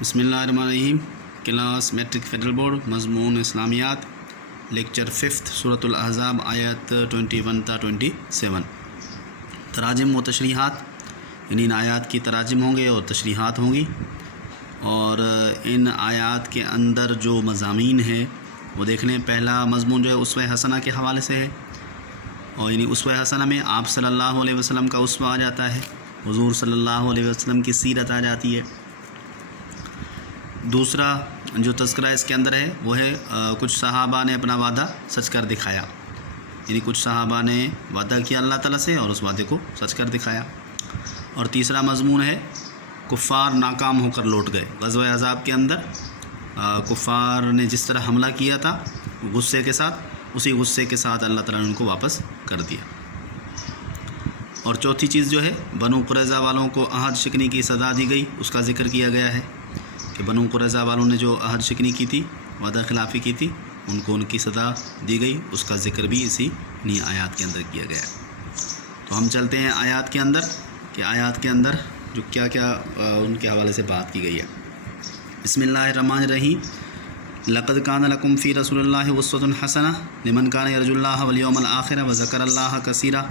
بسم اللہ الرحمن الرحیم۔ کلاس میٹرک فیڈرل بورڈ، مضمون اسلامیات، لیکچر 5 سورۃ الاحزاب آیت 21 تا 27۔ تراجم و تشریحات، یعنی ان آیات کی تراجم ہوں گے اور تشریحات ہوں گی، اور ان آیات کے اندر جو مضامین ہیں وہ دیکھ لیں۔ پہلا مضمون جو ہے اسوہ حسنہ کے حوالے سے ہے، اور یعنی اسوہ حسنہ میں آپ صلی اللہ علیہ وسلم کا اسوہ آ جاتا ہے، حضور صلی اللہ علیہ وسلم کی سیرت آ جاتی ہے۔ دوسرا جو تذکرہ اس کے اندر ہے وہ ہے کچھ صحابہ نے اپنا وعدہ سچ کر دکھایا، یعنی کچھ صحابہ نے وعدہ کیا اللہ تعالیٰ سے اور اس وعدے کو سچ کر دکھایا۔ اور تیسرا مضمون ہے کفار ناکام ہو کر لوٹ گئے۔ غزوہ احزاب کے اندر کفار نے جس طرح حملہ کیا تھا غصے کے ساتھ، اسی غصے کے ساتھ اللہ تعالیٰ نے ان کو واپس کر دیا۔ اور چوتھی چیز جو ہے بنو قریظہ والوں کو عہد شکنی کی سزا دی گئی، اس کا ذکر کیا گیا ہے کہ بنو قریظہ والوں نے جو عہد شکنی کی تھی، وعدہ خلافی کی تھی، ان کو ان کی سزا دی گئی، اس کا ذکر بھی اسی آیات کے اندر کیا گیا ہے۔ تو ہم چلتے ہیں آیات کے اندر کہ آیات کے اندر جو کیا کیا ان کے حوالے سے بات کی گئی ہے۔ بسم اللہ الرحمن الرحیم۔ لقد کان لکم فی رسول اللہ اسوۃ حسنہ لمن کان یرجو اللہ والیوم الآخر وذکر اللہ کثیرا۔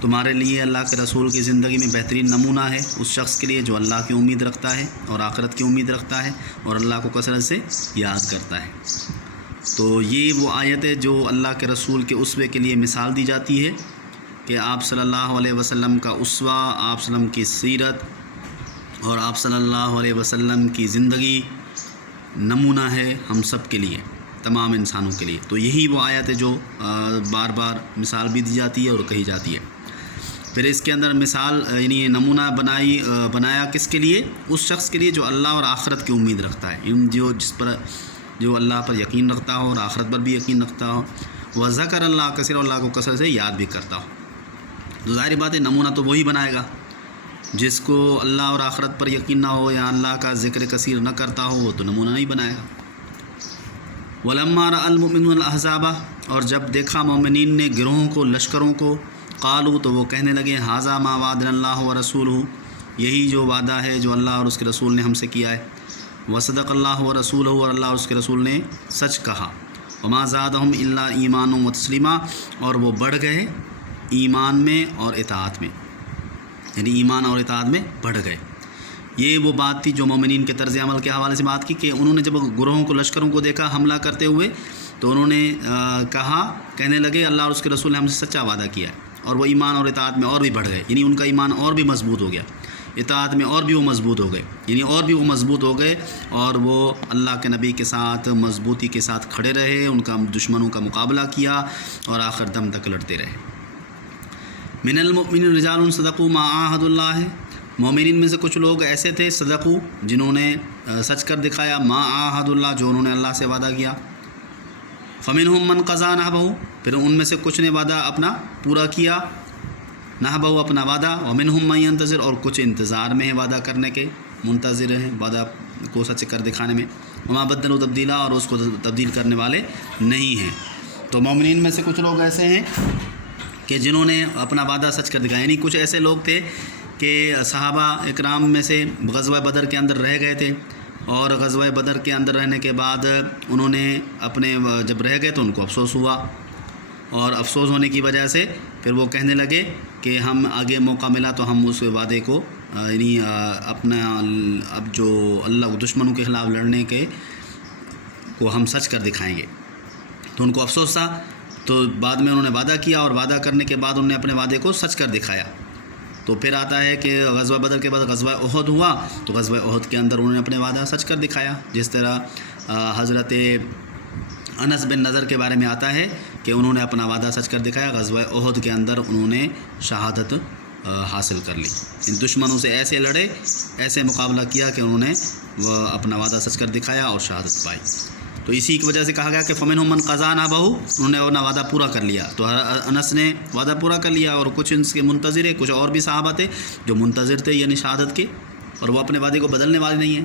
تمہارے لیے اللہ کے رسول کی زندگی میں بہترین نمونہ ہے اس شخص کے لیے جو اللہ کی امید رکھتا ہے اور آخرت کی امید رکھتا ہے اور اللہ کو کثرت سے یاد کرتا ہے۔ تو یہ وہ آیت ہے جو اللہ کے رسول کے اسوے کے لیے مثال دی جاتی ہے کہ آپ صلی اللہ علیہ وسلم کا اسوہ، آپ صلی اللہ علیہ وسلم کی سیرت اور آپ صلی اللہ علیہ وسلم کی زندگی نمونہ ہے ہم سب کے لیے، تمام انسانوں کے لیے۔ تو یہی وہ آیت ہے جو بار بار مثال بھی دی جاتی ہے اور کہی جاتی ہے۔ پھر اس کے اندر مثال یعنی نمونہ بنایا کس کے لیے؟ اس شخص کے لیے جو اللہ اور آخرت کی امید رکھتا ہے، جو اللہ پر یقین رکھتا ہو اور آخرت پر بھی یقین رکھتا ہو، وذکر اللہ کثیر، اللہ کو کثرت سے یاد بھی کرتا ہو۔ تو ظاہر بات ہے نمونہ تو وہی بنائے گا جس کو اللہ اور آخرت پر یقین نہ ہو یا اللہ کا ذکر کثیر نہ کرتا ہو، وہ تو نمونہ نہیں بنائے گا۔ وَلَمَّا رَأَى الْمُؤْمِنُونَ الْأَحْزَابَ، اور جب دیکھا مومنین نے گروہوں کو، لشکروں کو، قالوا، تو وہ کہنے لگے، ھذا ما وعدنا اللہ ورسولہ، یہی جو وعدہ ہے جو اللہ اور اس کے رسول نے ہم سے کیا ہے، وصدق اللہ ورسولہ، اور اللہ اور اس کے رسول نے سچ کہا، وما زادہم الا ایمانا وتسلیما، اور وہ بڑھ گئے ایمان میں اور اطاعت میں، یعنی ایمان اور اطاعت میں بڑھ گئے۔ یہ وہ بات تھی جو مومنین کے طرز عمل کے حوالے سے بات کی کہ انہوں نے جب گروہوں کو، لشکروں کو دیکھا حملہ کرتے ہوئے تو انہوں نے کہنے لگے اللہ اور اس کے رسول نے ہم سے سچا وعدہ کیا ہے، اور وہ ایمان اور اطاعت میں اور بھی بڑھ گئے، یعنی ان کا ایمان اور بھی مضبوط ہو گیا، اطاعت میں اور بھی وہ مضبوط ہو گئے، یعنی اور بھی وہ مضبوط ہو گئے، اور وہ اللہ کے نبی کے ساتھ مضبوطی کے ساتھ کھڑے رہے، ان کا دشمنوں کا مقابلہ کیا اور آخر دم تک لڑتے رہے۔ من المؤمنین رجال صدقوا ما عاہدوا اللہ، مومنین میں سے کچھ لوگ ایسے تھے صدقوا، جنہوں نے سچ کر دکھایا، ما عاہدوا اللہ، جو انہوں نے اللہ سے وعدہ کیا۔ فمنہم من قضی نحبہ، پھر ان میں سے کچھ نے وعدہ اپنا پورا کیا، نحبہ اپنا وعدہ، ومنہم من ینتظر، اور کچھ انتظار میں ہیں وعدہ کرنے کے، منتظر ہیں وعدہ کو سچ کر دکھانے میں، وما بدلوا تبدیلا، اور اس کو تبدیل کرنے والے نہیں ہیں۔ تو مومنین میں سے کچھ لوگ ایسے ہیں کہ جنہوں نے اپنا وعدہ سچ کر دکھایا، یعنی کچھ ایسے لوگ تھے کہ صحابہ اکرام میں سے غزوہ بدر کے اندر رہ گئے تھے، اور غزوہ بدر کے اندر رہنے کے بعد انہوں نے اپنے جب رہ گئے تو ان کو افسوس ہوا، اور افسوس ہونے کی وجہ سے پھر وہ کہنے لگے کہ ہم آگے موقع ملا تو ہم اس وعدے کو یعنی اپنا اب جو اللہ دشمنوں کے خلاف لڑنے کے کو ہم سچ کر دکھائیں گے۔ تو ان کو افسوس تھا، تو بعد میں انہوں نے وعدہ کیا، اور وعدہ کرنے کے بعد انہوں نے اپنے وعدے کو سچ کر دکھایا۔ تو پھر آتا ہے کہ غزوہ بدر کے بعد غزوہ احد ہوا، تو غزوہ احد کے اندر انہوں نے اپنے وعدہ سچ کر دکھایا، جس طرح حضرت انس بن نضر کے بارے میں آتا ہے کہ انہوں نے اپنا وعدہ سچ کر دکھایا، غزوہ احد کے اندر انہوں نے شہادت حاصل کر لی، ان دشمنوں سے ایسے لڑے، ایسے مقابلہ کیا کہ انہوں نے اپنا وعدہ سچ کر دکھایا اور شہادت پائی۔ تو اسی کی وجہ سے کہا گیا کہ فمنہم من قضی نحبہ، انہوں نے اپنا وعدہ پورا کر لیا۔ تو انس نے وعدہ پورا کر لیا، اور کچھ ان کے منتظر ہے، کچھ اور بھی صحابہ تھے جو منتظر تھے یعنی شہادت کے، اور وہ اپنے وعدے کو بدلنے والے نہیں ہیں۔